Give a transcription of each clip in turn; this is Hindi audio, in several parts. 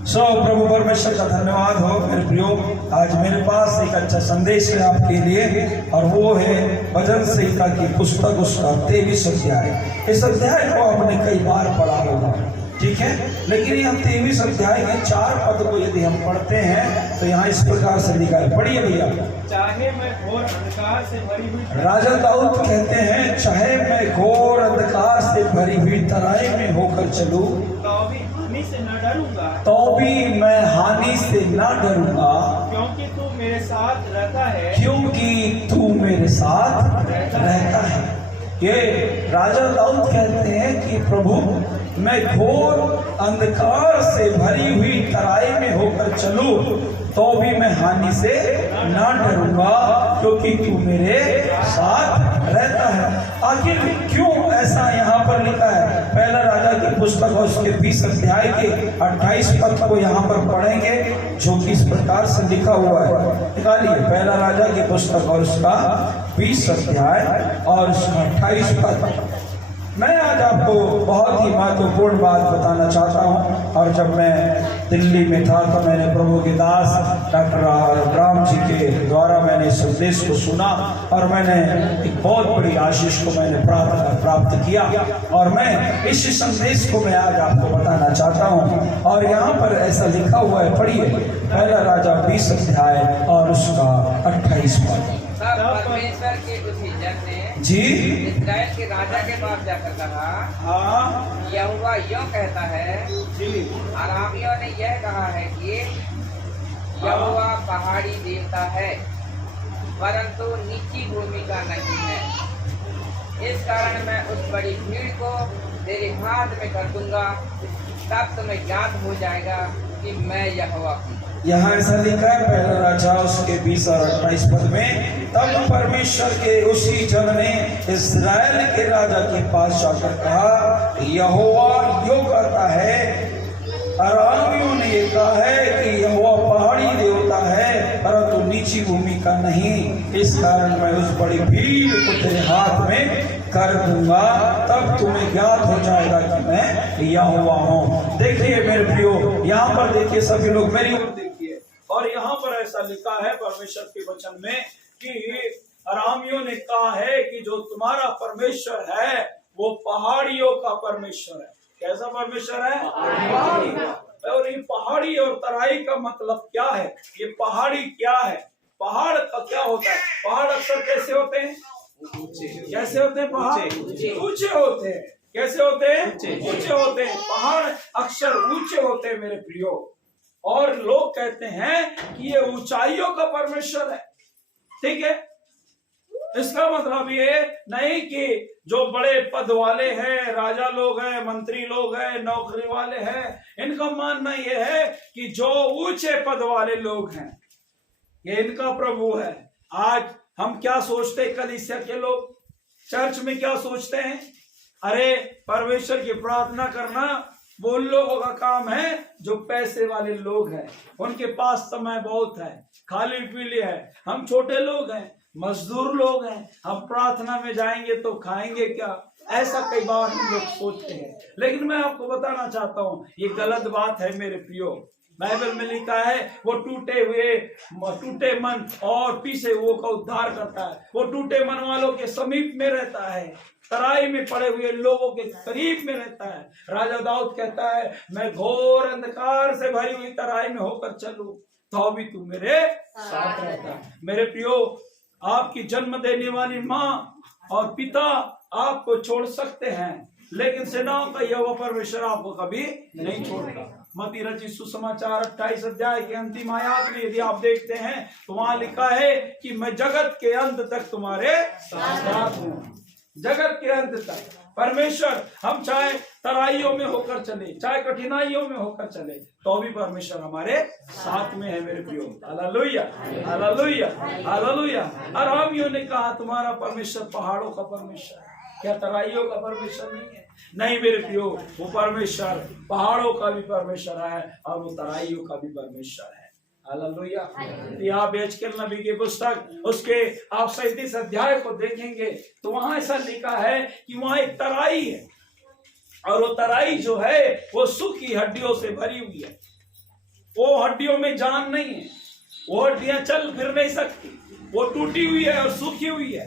प्रभु परमेश्वर का धन्यवाद हो मेरे प्रियो। आज मेरे पास एक अच्छा संदेश है आपके लिए, और वो है भजन संहिता की पुस्तक उसका 23 अध्याय। इस अध्याय को आपने कई बार पढ़ा होगा, ठीक है, लेकिन यह 23 अध्याय के 4 पद को यदि हम पढ़ते हैं तो यहाँ इस प्रकार से लिखा है। पढ़िए भैया। चाहे मैं घोर अंधकार से भरी हुई, राजा दाऊद कहते हैं, चाहे मैं घोर अंधकार से भरी हुई तराई में होकर चलूं तो भी हानि से न डरूंगा, तो भी मैं हानि से न डरूंगा, क्योंकि तू मेरे साथ रहता है, क्योंकि तू मेरे साथ रहता है। ये राजा दाऊद कहते हैं कि प्रभु मैं घोर अंधकार से भरी हुई तराई में होकर चलूं तो भी मैं हानि से न डरूंगा, क्योंकि तू मेरे साथ रहता है। आखिर क्यों ऐसा यहाँ पर लिखा है? पहला राजा की पुस्तक और उसके 20 अध्याय के 28 पद को यहाँ पर पढ़ेंगे, जो कि इस प्रकार से लिखा हुआ है। निकालिए पहला राजा की पुस्तक और उसका 20 अध्याय और उसका 28 पद। मैं आज आपको बहुत ही महत्वपूर्ण बात बताना चाहता हूं। और जब मैं दिल्ली में था तो मैंने प्रभु के दास डॉक्टर राम जी के द्वारा मैंने इस संदेश को सुना, और मैंने एक बहुत बड़ी आशीष को मैंने प्राप्त किया, और मैं इस संदेश को मैं आज आपको बताना चाहता हूं। और यहाँ पर ऐसा लिखा हुआ है, पढ़िए पहला राजा 20 अध्याय और उसका 28 पद। परमेश्वर के उसी जन ने जी इस्राएल के राजा के पास जाकर कहा, हाँ यहोवा यूं कहता है, जी, अरामियों ने यह कहा है कि यहोवा पहाड़ी देवता है, परंतु नीची भूमि का नहीं है। इस कारण मैं उस बड़ी भीड़ को तेरे हाथ में कर दूंगा, तब तुम्हें ज्ञात हो जाएगा कि मैं यहोवा हूँ। यहाँ ऐसा लिखा है पहला राजा उसके 20 और 28 पद में, तब परमेश्वर के उसी जन ने इस्राएल के राजा के पास जाकर कहा, यहोवा यूं कहता है, अरामियों ने ये कहा है कि यहोवा पहाड़ी देवता है, परंतु नीची भूमि का नहीं। इस कारण मैं उस बड़ी भीड़ को तेरे हाथ में कर दूंगा, तब तुम्हें ज्ञात हो जाएगा कि मैं यहोवा हूँ। देखिए मेरे प्रियो, यहाँ पर देखिए, सभी लोग मेरी ओर देखिए, और यहाँ पर ऐसा लिखा है परमेश्वर के वचन में कि अरामियों ने कहा है कि जो तुम्हारा परमेश्वर है वो पहाड़ियों का परमेश्वर है। कैसा परमेश्वर है? पहाड़ी का। और ये पहाड़ी और तराई का मतलब क्या है? ये पहाड़ी क्या है? पहाड़ का क्या होता है? पहाड़ अक्सर कैसे होते हैं? कैसे होते हैं? पहाड़ ऊंचे होते हैं। कैसे होते हैं? ऊंचे होते हैं। पहाड़ अक्सर ऊंचे होते हैं मेरे प्रियो, और लोग कहते हैं कि ये ऊंचाइयों का परमेश्वर है, ठीक है। इसका मतलब ये नहीं कि जो बड़े पद वाले हैं, राजा लोग हैं, मंत्री लोग हैं, नौकरी वाले हैं, इनका मानना ये है कि जो ऊंचे पद वाले लोग हैं ये इनका प्रभु है। आज हम क्या सोचते हैं? कलीसिया के लोग चर्च में क्या सोचते हैं? अरे परमेश्वर की प्रार्थना करना वो लोगों का काम है जो पैसे वाले लोग हैं, उनके पास समय बहुत है, खाली पीली है। हम छोटे लोग हैं, मजदूर लोग हैं, हम प्रार्थना में जाएंगे तो खाएंगे क्या? ऐसा कई बार हम लोग सोचते हैं। लेकिन मैं आपको बताना चाहता हूँ ये गलत बात है मेरे प्रियो। बाइबल में लिखा है वो टूटे मन और पीछे वो का उद्धार करता है। वो टूटे मन वालों के समीप में रहता है, तराई में पड़े हुए लोगों के करीब में रहता है। राजा दाऊद कहता है, मैं घोर अंधकार से भरी हुई तराई में होकर चलूं तो भी तू मेरे साथ रहता है। मेरे प्रियो, आपकी जन्म देने वाली माँ और पिता आपको छोड़ सकते हैं, लेकिन सेनाओं का यहोवा परमेश्वर आपको कभी नहीं छोड़ता। मत्ती रचित सुसमाचार 28 अध्याय के अंतिम आयत में यदि आप देखते हैं तो वहां लिखा है कि मैं जगत के अंत तक तुम्हारे साथ हूँ। जगत के अंत तक परमेश्वर, हम चाहे तराइयों में होकर चले, चाहे कठिनाइयों में होकर चले, तो भी परमेश्वर हमारे साथ में है मेरे प्रियो। Hallelujah, hallelujah, hallelujah. अरामियों ने कहा तुम्हारा परमेश्वर पहाड़ों का परमेश्वर है, क्या तराइयों का परमेश्वर नहीं है? नहीं मेरे प्रियो, वो परमेश्वर पहाड़ों का भी परमेश्वर है और वो तराइयों का भी परमेश्वर है। हालेलुया। यहाँ बेचकर नबी की पुस्तक उसके आप 37 अध्याय को देखेंगे तो वहां ऐसा लिखा है कि वहां एक तराई है, और वो तराई जो है वो सूखी हड्डियों से भरी हुई है। वो हड्डियों में जान नहीं है, वो हड्डियां चल फिर नहीं सकती, वो टूटी हुई है और सूखी हुई है,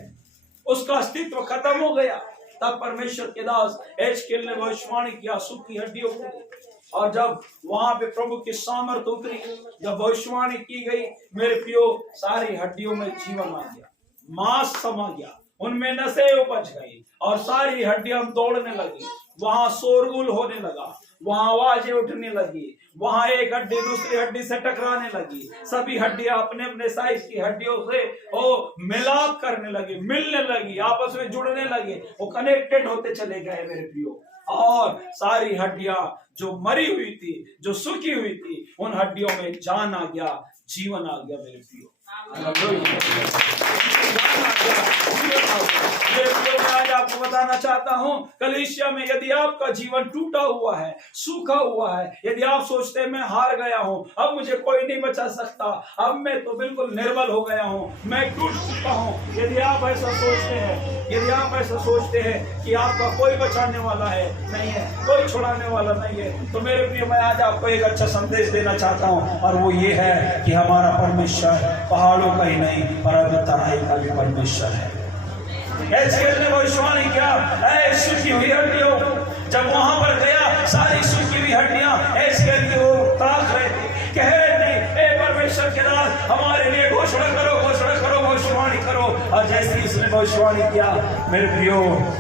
उसका अस्तित्व खत्म हो गया। तब परमेश्वर के दास एजकेल ने भविष्यवाणी किया सूखी हड्डियों को, और जब वहां पे प्रभु की सामर्थ उतरी, जब भविष्यवाणी की गई, मेरे प्रियो सारी हड्डियों में जीवन आ गया, मांस समा गया, उनमें नसें उपज गई और सारी हड्डियां दौड़ने लगी। वहां शोरगुल होने लगा, वहां आवाजें उठने लगी, वहां एक हड्डी दूसरी हड्डी से टकराने लगी, सभी हड्डियां अपने अपने साइज की हड्डियों से वो मिलाप करने लगी, मिलने लगी, आपस में जुड़ने लगी, वो कनेक्टेड होते चले गए मेरे प्रियो। और सारी हड्डियां जो मरी हुई थी, जो सूखी हुई थी, उन हड्डियों में जान आ गया, जीवन आ गया मेरे प्रियो। मैं आज आपको बताना चाहता हूँ, कलीसिया में यदि आपका जीवन टूटा हुआ है, सूखा हुआ है, यदि आप सोचते हैं मैं हार गया हूँ, अब मुझे कोई नहीं बचा सकता, अब मैं तो बिल्कुल निर्बल हो गया हूँ, मैं टूट चुका हूँ, यदि आप ऐसा सोचते हैं, यदि आप ऐसा सोचते हैं कि आपका कोई बचाने वाला है नहीं है, कोई छुड़ाने वाला नहीं है, तो मेरे प्रिय मैं आज आपको एक अच्छा संदेश देना चाहता हूँ, और वो ये है कि हमारा परमेश्वर पहाड़ों का ही नहीं परंतु तराई का भी परमेश्वर है। एजकेल ने भविष्यवाणी किया, ऐ सूखी हुई हड्डियों, जब वहां पर गया सारी सूखी हुई हड्डियां एजकेल की ओर ताक रहे थे, कह रहे थे ए परमेश्वर के दास हमारे लिए घोषणा करो, भविष्यवाणी करो। और जैसे ही उसने भविष्यवाणी किया मेरे प्रियो,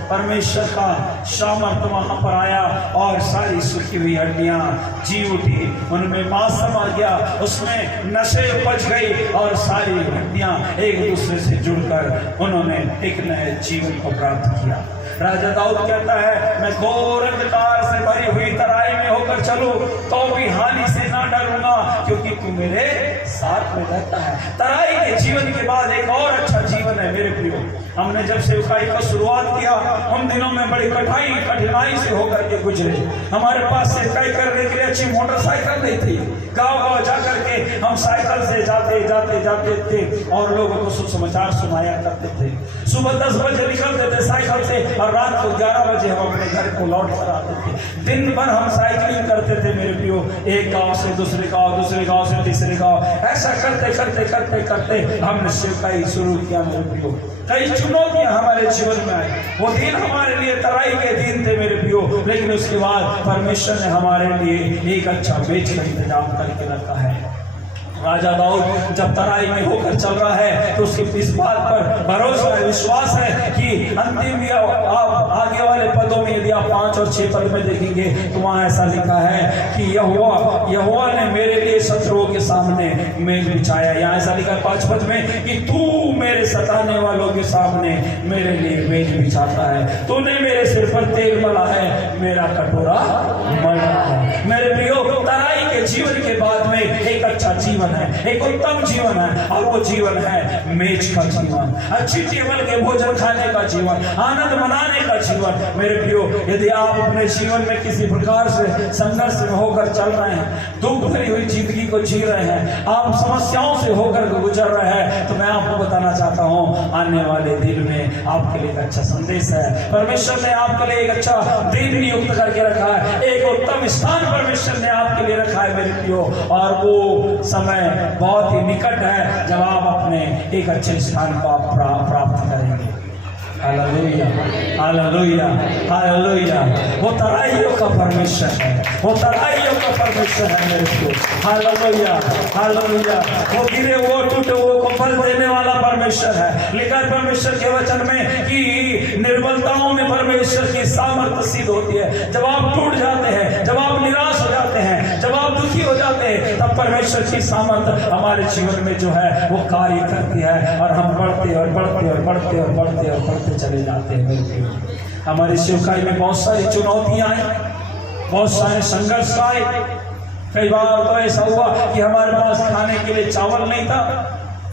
परमेश्वर का सामर्थ वहां पर आया और सारी सूखी हुई हड्डियां जी उठी, उनमें मांस समा गया, उसमें नशे उपज गई और सारी हड्डियां एक दूसरे से जुड़कर उन्होंने एक नए जीवन को प्राप्त किया। राजा दाऊद कहता है, मैं घोर अंधकार से भरी हुई तराई में होकर चलूं तो भी हानि से ना डरूंगा, क्योंकि तू मेरे साथ में रहता है। तराई के जीवन के बाद एक और अच्छा जीवन है मेरे प्रियो। हमने जब सेवकाई का शुरुआत किया, उन दिनों में बड़ी कठिनाई से होकर के गुजरे। हमारे पास सेवकाई करने के लिए अच्छी मोटरसाइकिल नहीं थी, गाँव जाकर के हम साइकिल से जाते थे और लोगों को सुसमाचार सुनाया करते थे। सुबह 10 बजे निकलते थे साइकिल से और रात को 11 बजे हम अपने घर को लौट कर आते थे। दिन भर हम साइकिलिंग करते थे मेरे प्रियो, एक गांव से दूसरे गांव, दूसरे गांव से तीसरे गांव, ऐसा करते हमने सेवकाई शुरू किया मेरे प्रियो। कई चुनौतियां हमारे जीवन में आई, वो दिन हमारे लिए तराई के दिन थे मेरे प्रियो, लेकिन उसके बाद परमेश्वर ने हमारे लिए एक अच्छा बेच का इंतजाम करके रखा है। राजा दाऊद जब तराई में होकर चल रहा है तो उसके इस बात पर भरोसा है, विश्वास है कि अंतिम आगे वाले पदों में यदि आप 5 और 6 पद में देखेंगे तो वहां ऐसा लिखा है कि यहोवा ने मेरे लिए शत्रुओं के सामने मेज बिछाया। यहाँ ऐसा लिखा 5 पद में कि तू मेरे सताने वालों के सामने मेरे लिए मेज बिछाता है, तूने मेरे सिर पर तेल मला है, मेरा कटोरा मला है। मेरे प्रियो, तराई के जीवन के बाद में एक अच्छा जीवन है, एक उत्तम जीवन है, और वो जीवन है मेज का जीवन, अच्छी टेबल के भोजन खाने का जीवन, आनंद मनाने का जीवन। मेरे प्रियो, यदि आप अपने जीवन में किसी प्रकार से संघर्ष में होकर चल रहे हैं, दुख भरी हुई जिंदगी को जी रहे हैं, आप समस्याओं से होकर गुजर रहे हैं, तो मैं आपको बताना चाहता हूं, आने वाले दिन में आपके लिए एक अच्छा संदेश है। परमेश्वर ने आपके लिए एक अच्छा दिन नियुक्त करके रखा है, एक उत्तम स्थान परमेश्वर ने आपके लिए रखा है मेरे प्रियो, और वो समय बहुत ही निकट है जब आप अपने एक अच्छे स्थान को प्राप्त करेंगे। Hallelujah, hallelujah, hallelujah. वो तराइयों का परमेश्वर है, वो तराइयों का परमेश्वर है मेरे को। Hallelujah, hallelujah. वो गिरे वो टूटे वो को फल देने वाला परमेश्वर है। लिखा है परमेश्वर के वचन में कि निर्बलताओं में परमेश्वर की सामर्थ्य सिद्ध होती है। जब आप टूट जाते हैं, जब आप निराश हो जाते हैं, जब आप दुखी हो जाते हैं, तब परमेश्वर की सामर्थ्य हमारे जीवन में जो है वो कार्य करती है, और हम बढ़ते और बढ़ते और बढ़ते और बढ़ते और बढ़ते चले जाते हैं मेरे प्रिय। हमारी सेवकाई में बहुत सारी चुनौतियां आई, बहुत सारे संघर्ष आए। कई बार तो ऐसा हुआ कि हमारे पास खाने के लिए चावल नहीं था,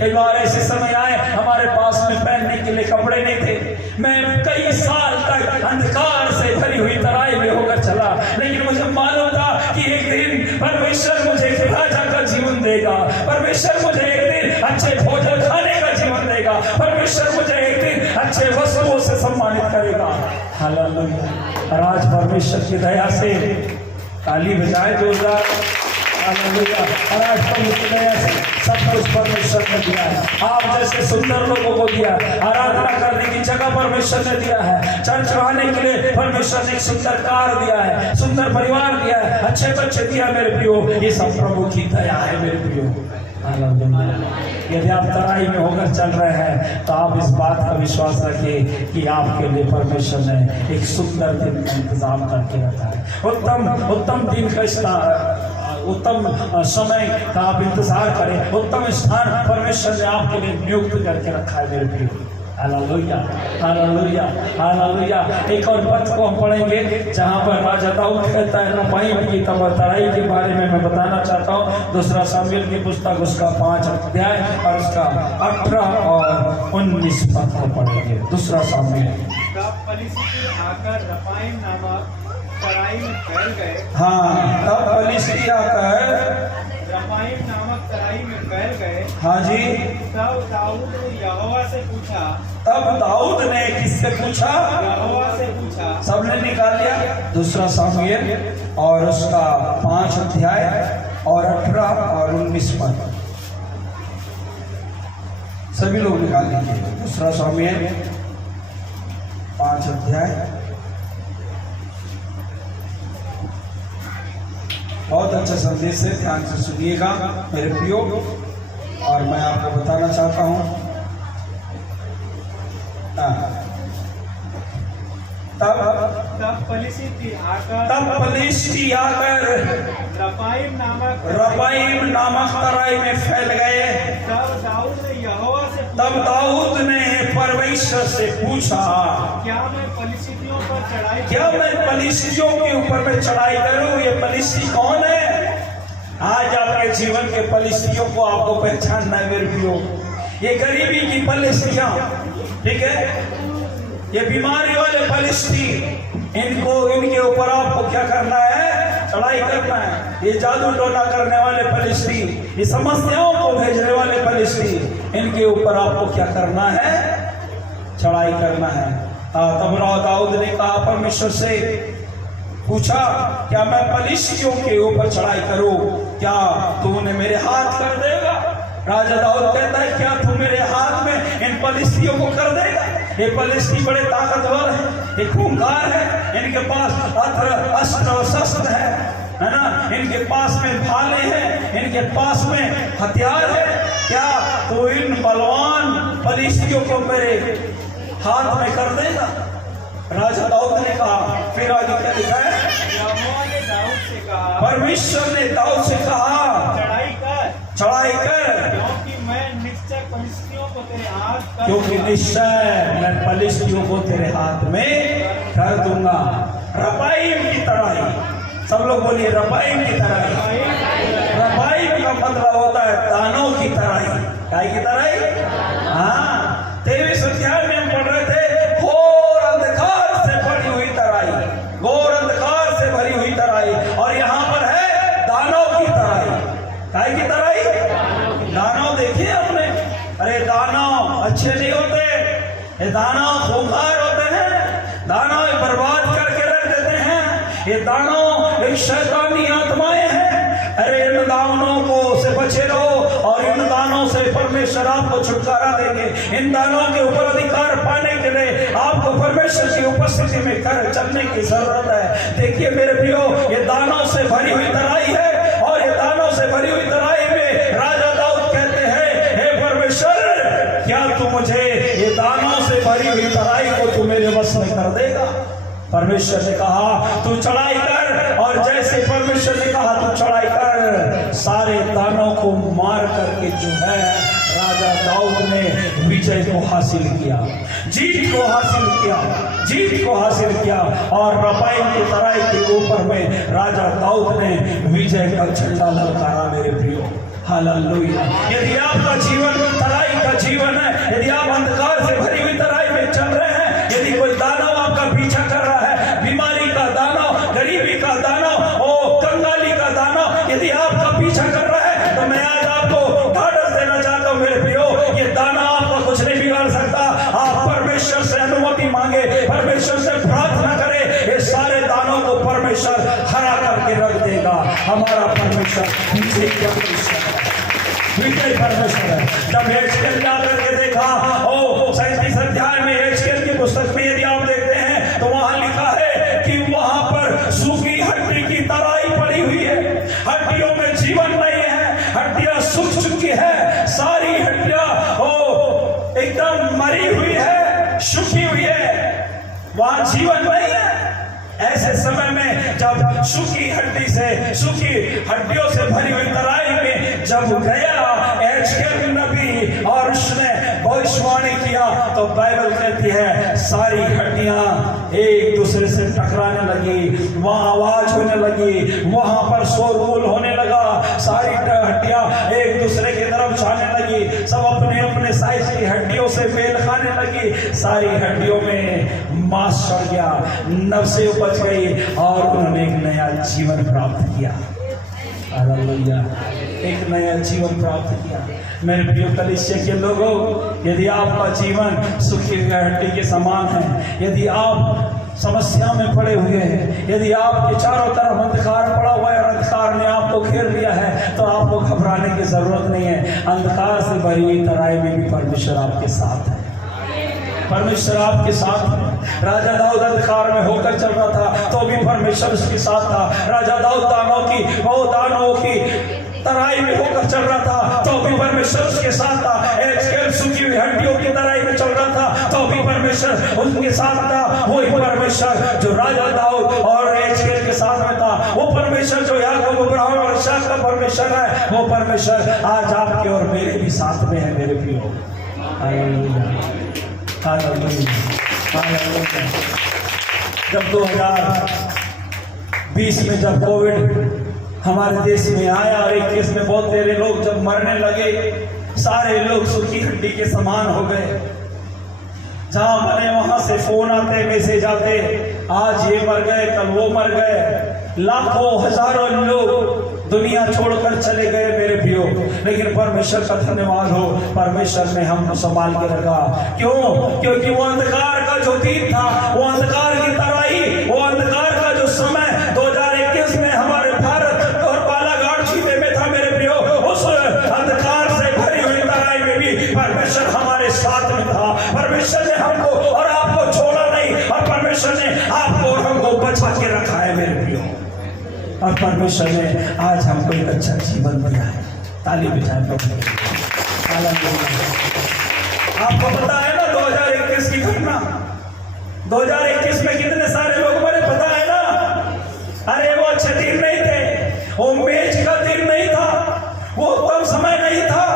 कई बार ऐसे समय आए हमारे पास में पहनने के लिए कपड़े नहीं थे। मैं कई साल तक अंधकार से भरी हुई तराई में होकर चला, लेकिन मुझे मालूम था कि एक दिन परमेश्वर मुझे एक राजा का जीवन देगा, परमेश्वर मुझे एक दिन अच्छे भोजन खाने का जीवन देगा, परमेश्वर मुझे एक दिन अच्छे वस्त्रों से सम्मानित करेगा। हालेलुया। और आज परमेश्वर की दया से ताली बजाए जोरदार। हालेलुया। और आज प्रभु की दया से सब कुछ परमेश्वर ने दिया है। आप जैसे सुंदर लोगों को दिया, आराधना करने की जगह परमेश्वर ने दिया है, चर्च आने के लिए परमेश्वर ने एक सुंदर कार दिया है, सुंदर परिवार दिया है, अच्छे बच्चे दिया मेरे प्रियो। ये सब प्रभु की दया है मेरे प्रियो। हालेलुया। यदि आप तराई में होकर चल रहे हैं तो आप इस बात का विश्वास रखिए कि आपके लिए परमेश्वर ने एक सुंदर दिन का इंतजाम करके रखा है। उत्तम दिन का उत्तम समय का आप इंतजार करें। उत्तम स्थान परमेश्वर ने आपके लिए नियुक्त करके रखा है मेरे प्रियो। Hallelujah, hallelujah, hallelujah. एक और पद को हम पढ़ेंगे जहाँ पर राजा दाऊद कहता है रपाईम की तराई के बारे में मैं बताना चाहता हूँ। दूसरा सामुएल की पुस्तक उसका 5 अध्याय और उसका 18 और 19 पद को पढ़ेंगे। दूसरा सामुएल। तब फलिस्ती आकर रपाईम नामक तराई में फैल गए। हाँ, तब फलिस्ती आकर रपाईम नामक तराई में फैल गए। हाँ जी। तब दाऊद ने यहोवा से पूछा। तब दाऊद ने किससे पूछा? यहोवा से पूछा। सबने निकाल लिया। दूसरा सामुएल और उसका 5 अध्याय और 18 और 19 पद सभी लोग निकाल लीजिए। दूसरा सामुएल 5 अध्याय। बहुत अच्छा संदेश है, ध्यान से सुनिएगा मेरे प्रियो। और मैं आपको बताना चाहता हूँ तब फलिस्ती आकर रपाईम नामक तराई में फैल गए। तब दाऊद ने यहोवा से पूछा। तब दाऊद ने परमेश्वर से पूछा, क्या मैं फलिस्तियों पर चढ़ाई क्या मैं फलिस्तियों के ऊपर में चढ़ाई करूं? ये फलिस्ती कौन है? आज आपके जीवन के फलिस्तियों को आपको पहचानना है मेरे प्रियो। ये गरीबी की फलिस्तियां, ठीक है, ये बीमारी वाले फलिस्ती, इनके ऊपर आपको क्या करना है? चढ़ाई करना है। ये जादू टोना करने वाले फलिस्ती, ये समस्याओं को भेजने वाले फलिस्ती, इनके ऊपर आपको क्या करना है? चढ़ाई करना है। तब दाऊद ने कहा परमेश्वर से पूछा, क्या मैं फलिस्तियों के ऊपर चढ़ाई करूं? क्या तू उन्हें मेरे हाथ कर देगा? राजा दाऊद कहता है, क्या तू मेरे हाथ में इन फलिस्तियों को कर देगा? ये फलिस्ती बड़े ताकतवर है, ये खूंखार है, इनके पास अस्त्र और शस्त्र है ना, इनके पास में भाले हैं, इनके पास में हथियार है। क्या तो इन बलवान फलिस्तियों को मेरे हाथ में कर देगा? राजा दाऊद ने कहा। फिर आगे क्या लिखा है? यहोवा ने दाऊद से कहा, परमेश्वर ने दाऊद से कहा, चढ़ाई कर, क्योंकि मैं निश्चय फलिस्तियों को तेरे हाथ में कर दूंगा। रपाईम की तराई, सब लोग बोलिए रपाईम की तराई। रपाईम का मतलब होता है दानों की तराई। क्या की तराई? हाँ, 23 अध्याय में हम पढ़ रहे थे, घोर अंधकार से भरी हुई तराई, घोर अंधकार से भरी हुई तराई। और यहाँ पर है दानों की तराई। क्या की तराई? दानव देखिए आपने? अरे दानव अच्छे नहीं होते, ये दानव खूंखार होते हैं, दानव बर्बाद करके रख देते हैं। ये दानव एक शैतानी आत्माएं हैं। अरे इन दानवों को से बचे रहो और इन दानों से परमेश्वर आपको छुटकारा देंगे। इन दानों के ऊपर अधिकार पाने के लिए आपको परमेश्वर की उपस्थिति में कर चलने की जरूरत है। देखिए मेरे प्रियो, ये दानों से भरी हुई तराई है और ये दानों से भरी हुई तराई में राजा दाऊद कहते हैं, हे परमेश्वर, क्या तू मुझे ये दानों से भरी हुई तराई को तू मेरे वश में कर देगा? परमेश्वर ने कहा तू चढ़ाई कर, और जैसे परमेश्वर ने कहा तू चढ़ाई कर, सारे दानों को मार करके जो है राजा दाऊद ने विजय को हासिल किया, जीत को हासिल किया, जीत को हासिल किया। और रपाईम की तराई के ऊपर में राजा दाऊद ने विजय का झंडा लहराया मेरे प्रियो। हालेलुया। यदि आपका जीवन तराई का जीवन है, यदि आप अंधकार से भरी हुई तराई में चल रहे हैं, यदि कोई दानव आपका पीछा कर रहा है, बीमारी का दानव, गरीबी का दानव, ओ कंगाली का दानव यदि आपका पीछा कर रहा है, तो मैं आज आपको ढाढ़स देना चाहता हूँ मेरे प्रियो, ये दानव आपका कुछ नहीं बिगाड़ सकता। आप परमेश्वर से अनुमति मांगे, परमेश्वर से प्रार्थना करें, ये सारे दानों को परमेश्वर हरा करके रख देगा। हमारा परमेश्वर परमेश्वर विजय का परमेश्वर है, विजय परमेश्वर है। जब एचकेल जाकर के देखा, ओ 37 अध्याय में एचकेल की पुस्तक में यदि आप देखते हैं तो वहां लिखा है कि वहां पर सूखी हड्डी की तराई पड़ी हुई है, हड्डियों में जीवन नहीं है, हड्डियां सूख चुकी है, सारी हड्डियां एकदम मरी हुई है, सूखी हुई है, वहां जीवन नहीं है। ऐसे समय में जब सूखी हड्डी से, सूखी हड्डियों से भरी हुई तराई में जब गया एचकेल नबी और उसने भविष्यवाणी किया, तो बाइबल कहती है सारी हड्डियां एक दूसरे से टकराने लगी, वहां आवाज होने लगी, वहां पर शोरगुल होने लगा, सारी हड्डियां एक दूसरे की तरफ जाने लगी, सब अपने अपने साइज की हड्डियों से मेल खाने लगी, सारी हड्डियों में मांस चढ़ गया, नफ्सें उपज गई और उन्होंने एक नया जीवन प्राप्त किया। हालेलुया, एक नया जीवन प्राप्त किया। मेरे प्रिय कलीसिया के लोगों, यदि आपका जीवन सूखी हुई हड्डी के समान है, यदि आप समस्या में पड़े हुए हैं, यदि आपके चारों तरफ अंधकार पड़ा हुआ है और अंधकार ने आपको घेर लिया है, तो आपको घबराने की जरूरत नहीं है। अंधकार से भरी हुई तराई में भी परमेश्वर आपके साथ है, परमेश्वर आपके साथ है। राजा दाऊद अंधकार में होकर चल रहा था तो भी परमेश्वर उसके साथ था। राजा दाऊद दानवों की तराई में होकर चल रहा था तो भी परमेश्वर उसके साथ था। एचकेल सूखी हुई हड्डियों की तराई में चल रहा था तो भी परमेश्वर उसके साथ था। वही परमेश्वर जो राजा दाऊद और एचकेल के साथ में था, वो परमेश्वर जो याकूब, अब्राहम और इसहाक का परमेश्वर है, वो परमेश्वर आज आपके और मेरे भी साथ में है। मेरे प्रियो, जब 2020 में जब कोविड हमारे देश में आया और 21 में बहुत सारे लोग जब मरने लगे, सारे लोग सूखी हड्डी के समान हो गए। जहां बने वहां से फोन आते, मैसेज आते, आज ये मर गए, कल वो मर गए। लाखों हजारों लोग दुनिया छोड़कर चले गए मेरे प्रियो, लेकिन परमेश्वर का धन्यवाद हो, परमेश्वर ने हमको संभाल के रखा। क्यों? क्योंकि वो अंधकार का जो दिन था, वो अंधकार की तराई, वो अंधकार का जो समय 2021 में हमारे भारत और बालाघाट जिले में था मेरे प्रियो, उस अंधकार से भरी हुई तराई में भी परमेश्वर हमारे साथ में था। परमेश्वर ने हमको और आपको छोड़ा नहीं, और परमेश्वर ने आपको और हमको बचा के रखा है मेरे प्रियो, और परमेश्वर ने आज हमको एक अच्छा जीवन दिया है। ताली बजाएं प्रभु। आपको पता है ना 2021 की घटना, 2021 में कितने सारे लोग मरे, पता है ना? अरे वो अच्छे दिन नहीं थे, वो मेज का दिन नहीं था, वो उत्तम समय नहीं था,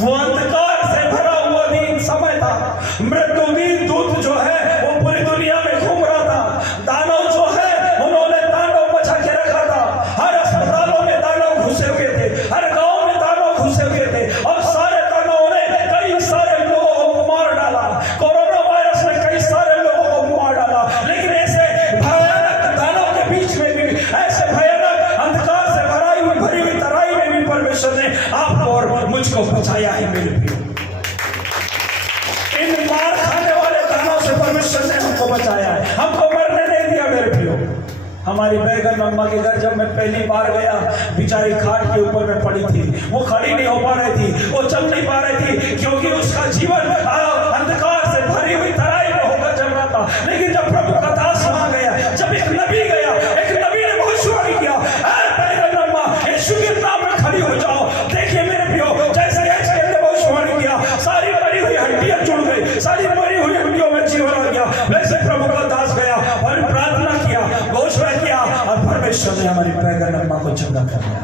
वो अंधकार से भरा हुआ दिन समय था। मृत्युदूत दूत जो है वो पूरी दुनिया में घूम रहा था। दानव जो है उन्होंने तांडव मचा के रखा था। हर अस्पतालों में दानव घुसे हुए थे, हर गांव में दानव घुसे हुए थे, और सारे दानवों ने कई सारे लोगों को मार डाला। कोरोना वायरस ने कई सारे लोगों को मार डाला, लेकिन ऐसे भयानक दानव के बीच में भी, ऐसे भयानक अंधकार से भरी हुई तराई में भी परमेश्वर ने आपको और मुझको बचाया है मेरे प्रियो। इन मार खाने वाले दानव से परमेश्वर ने हमको बचाया है, हमको मरने नहीं दिया मेरे प्रियो। हमारी बैगन अम्मा के घर जब मैं पहली बार गया, बेचारी खाट के ऊपर में पड़ी थी, वो खड़ी नहीं हो पा रही थी, वो चल नहीं पा रही थी, क्योंकि उसका जीवन अंधकार से भरी हुई तराई में होकर चल रहा था। लेकिन जब प्रभु का दास वहां गया, जब एक नबी गया, एक नबी ने भविष्यवाणी किया, बैगन अम्मा यीशु के नाम में खड़ी हो जाओ। देखिए मेरे प्रियो, जैसे एचकेल ने भविष्यवाणी किया, सारी मरी हुई हड्डियां जुड़ गई, सारी मरी हुई हड्डियों में जीवन आ गया। वैसे प्रभु का दास गया और प्रार्थना किया, घोषणा किया, और परमेश्वर ने हमारी बैगन अम्मा को चंगा कर दिया।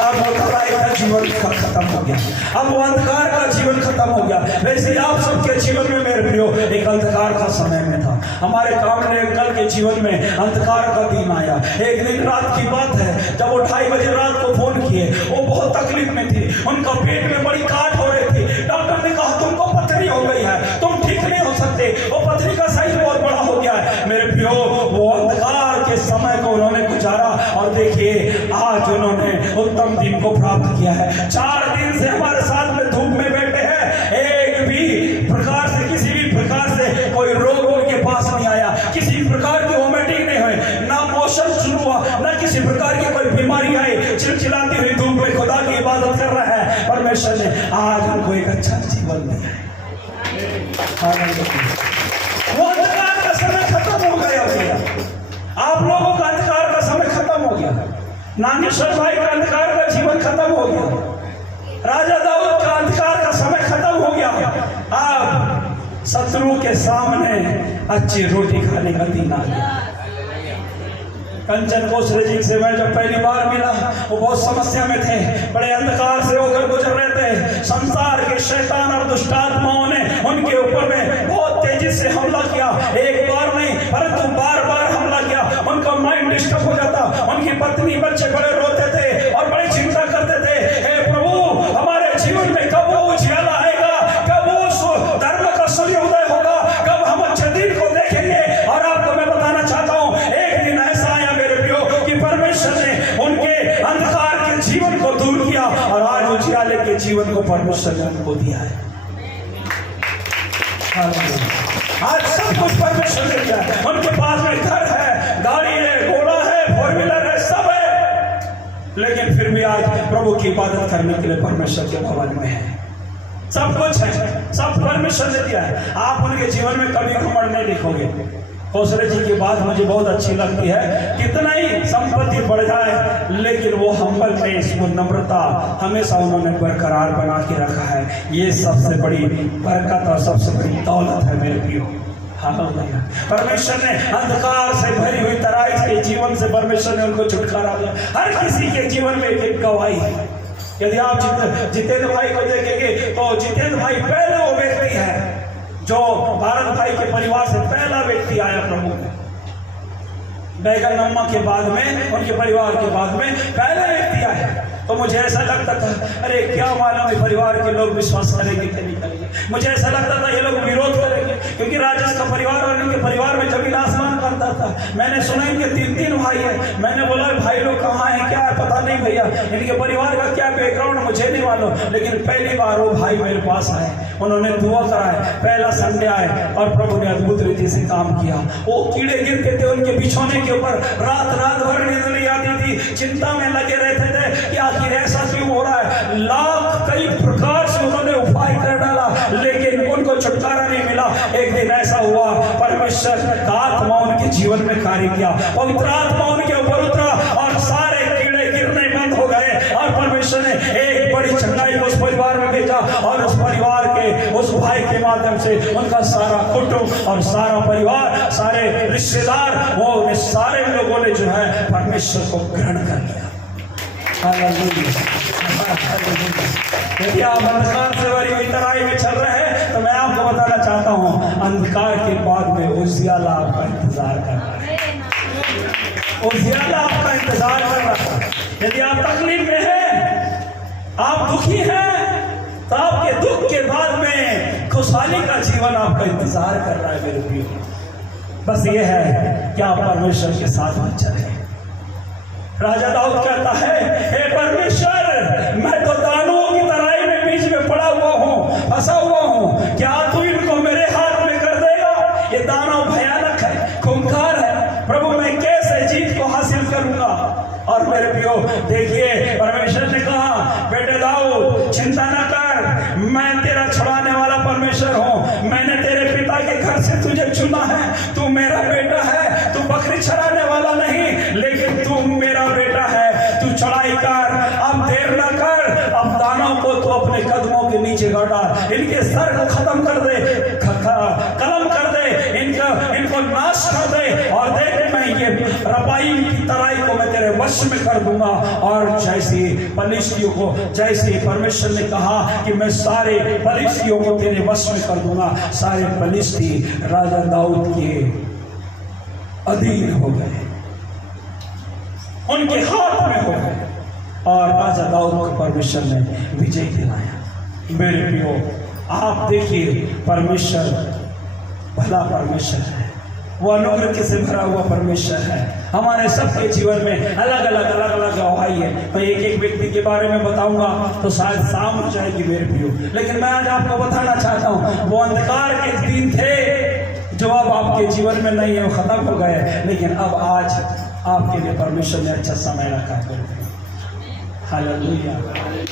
अब वो तराई का जीवन खत्म हो गया, अब वो अंधकार का जीवन खत्म हो गया। वैसे आप सबके जीवन में मेरे प्रियो एक अंधकार का समय में था। हमारे कामने अंकल के जीवन में अंधकार का दिन आया। एक दिन रात की बात है, जब वो 2:30 बजे रात को फोन किए, वो बहुत तकलीफ में थी, उनका पेट में बड़ी काट हो रही थी। डॉक्टर ने कहा तुमको पथरी हो गई है, तुम ठीक नहीं हो सकते, वो पथरी का साइज बहुत बड़ा हो गया है। मेरे प्रियो, वो अंधकार के समय को उन्होंने गुजारा, और देखिए आज उन्होंने उत्तम दिन को प्राप्त किया है। 4 दिन से हमारे साथ में धूप में बैठे हैं, एक भी प्रकार से, किसी भी प्रकार से कोई रोग उनके पास नहीं आया, किसी प्रकार की वोमिटिंग नहीं हुई, ना मोशन शुरू हुआ, ना किसी प्रकार की कोई जीवन दिया है। वो अंधकार का समय खत्म हो गया भैया, आप लोगों का अंधकार का समय खत्म हो गया, नागेश्वर भाई का अंधकार का जीवन खत्म हो गया, राजा दाऊद का अंधकार का समय खत्म हो गया। आप शत्रु के सामने अच्छी रोटी खाने का दिन आ गया। कंचन कोसरे जी से मैं जब पहली बार मिला, वो बहुत समस्या में थे, बड़े अंधकार से होकर गुजर रहे थे। संसार के शैतान और दुष्टात्माओं ने उनके ऊपर में बहुत तेजी से हमला किया, एक बार नहीं परंतु बार बार हमला किया। उनका माइंड डिस्टर्ब हो जाता, उनकी पत्नी बच्चे बड़े रोते थे और बड़ी चिंता करते थे, हे प्रभु हमारे जीवन में कब वो उजियाला आएगा, कब वो धर्म का सूर्योदय होगा, कब हम अच्छे दिन को देखेंगे। और आपको मैं बताना चाहता हूँ, एक दिन ऐसा आया मेरे प्रियो कि परमेश्वर ने उनके अंधकार के जीवन को दूर किया और आज उजियाले के जीवन को परमेश्वर ने उनको दिया है। आज सब कुछ परमेश्वर ने दिया है। उनके पास में घर है, गाड़ी है, घोड़ा है, 4 व्हीलर है, सब है, लेकिन फिर भी आज प्रभु की इबादत करने के लिए परमेश्वर के भवन में है। सब कुछ है, सब परमेश्वर ने दिया है। आप उनके जीवन में कभी घमंड नहीं देखोगे। कोसरे जी की बात मुझे बहुत अच्छी लगती है, कितना ही संपत्ति बढ़ जाए लेकिन वो हम्बलनेस, वो नम्रता हमेशा उन्होंने बरकरार बना के रखा है। ये सबसे बड़ी बरकत और सबसे बड़ी दौलत है मेरे प्रियो। हालेलुया। परमेश्वर ने अंधकार से भरी हुई तराई के जीवन से परमेश्वर ने उनको छुटकारा दिया। हर किसी के जीवन में एक गवाही है। यदि आप जितेंद्र भाई को देखेंगे तो जितेंद्र भाई पहले वो व्यक्ति है जो भारत भाई के परिवार से पहला व्यक्ति आया प्रभु में। बैगन अम्मा के बाद में, उनके परिवार के बाद में पहला व्यक्ति आया। तो मुझे ऐसा लगता था, अरे क्या मालूम है परिवार के लोग विश्वास करेंगे कि नहीं करेंगे। मुझे ऐसा लगता था ये लोग विरोध करेंगे, क्योंकि राजेश का परिवार और इनके परिवार में जमीन आसमान करता था। मैंने सुना इनके 3 भाई है। मैंने बोला भाई लोग कहाँ हैं, क्या है, पता नहीं भैया, इनके परिवार का क्या बैकग्राउंड मुझे नहीं मालूम। लेकिन पहली बार वो भाई मेरे पास आए, उन्होंने दुआ कराए, पहला संडे आए और प्रभु ने अद्भुत रीति से काम किया। वो कीड़े गिरते थे उनके बिछौने के ऊपर, रात भर नींद नहीं आती थी, चिंता में लगे रहते थे कि आखिर ऐसा क्यों हो रहा है। लाख कई प्रकार से उन्होंने उपाय कर डाला लेकिन उनको छुटकारा नहीं मिला। एक दिन ऐसा हुआ, परमेश्वर का आत्मा उनके जीवन में कार्य किया, पवित्र आत्मा उनके ऊपर उतरा और सारे कीड़े गिरने बंद हो गए और परमेश्वर ने एक बड़ी चंगाई को उस परिवार में भेजा और उस परिवार के उस भाई के माध्यम से उनका सारा कुटुंब और सारा परिवार, सारे रिश्तेदार, वो सारे लोगों ने जो है परमेश्वर को ग्रहण कर लिया। यदि आप अंधकार से भरी हुई तराई में चल रहे हैं तो मैं आपको बताना चाहता हूँ, अंधकार के बाद में उजियाला आपका इंतजार कर रहा है। उजियाला आपका इंतजार कर रहा है। यदि आप तकलीफ में हैं, आप दुखी हैं, तो आपके दुख के बाद में खुशहाली का जीवन आपका इंतजार कर रहा है मेरे प्रियो। बस ये है कि आप परमेश्वर के साथ में चलें। राजा दाऊद कहता है, हे परमेश्वर, मैं तो दानवों की तराई में बीच में पड़ा हुआ हूँ, फंसा हुआ हूँ, क्या तू इनको मेरे हाथ में कर देगा? ये दानव भयानक है, खूंखार है, प्रभु मैं कैसे जीत को हासिल करूंगा? और मेरे प्रियो देखिए, परमेश्वर ने कहा, बेटे दाऊद चिंता न कर, मैं तेरा छुड़ाने वाला परमेश्वर हूँ। मैंने तेरे पिता के घर से तुझे चुना है, तू मेरा बेटा है, तू बकरी चराने वाला नहीं, लेकिन तू मेरा बेटा है। तू चढ़ाई कर, अब देर न कर, अब दानव को तू अपने कदमों के नीचे गाड़ डाल, इनके सर को खत्म कर दे, कलम कर दे, इनको नाश कर दे, और देख मैं ये रपाईम की तराई को मैं तेरे वश में कर दूंगा। और जैसे पलिश्तियों को, जैसे परमेश्वर ने कहा कि मैं सारे पलिश्तियों को तेरे वश में कर दूंगा, सारे पलिश्ती राजा दाऊद के अधीन हो गए, उनके हाथ में हो गए और राजा दाऊद को परमेश्वर ने विजय दिलाया। मेरे प्रियो, आप देखिए, परमेश्वर भला परमेश्वर है, वो अनुग्रह से भरा हुआ परमेश्वर है। हमारे सबके जीवन में अलग अलग गवाही है। तो एक एक व्यक्ति के बारे में बताऊंगा तो शायद शाम हो जाएगी मेरे प्रियो, लेकिन मैं आज आपको बताना चाहता हूँ, वो अंधकार के दिन थे जो अब आपके जीवन में नहीं है, वो खत्म हो गए, लेकिन अब आज आपके लिए परमेश्वर ने अच्छा समय रखा है। हालेलुया,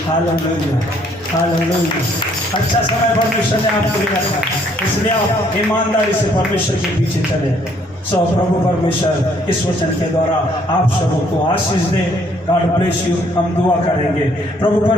हालेलुया, हालेलुया, अच्छा समय परमेश्वर ने आपको दिया था, इसलिए आप ईमानदारी से परमेश्वर के पीछे चले। सो प्रभु परमेश्वर इस वचन के द्वारा आप सबों को आशीष दे। God bless you. हम दुआ करेंगे। प्रभु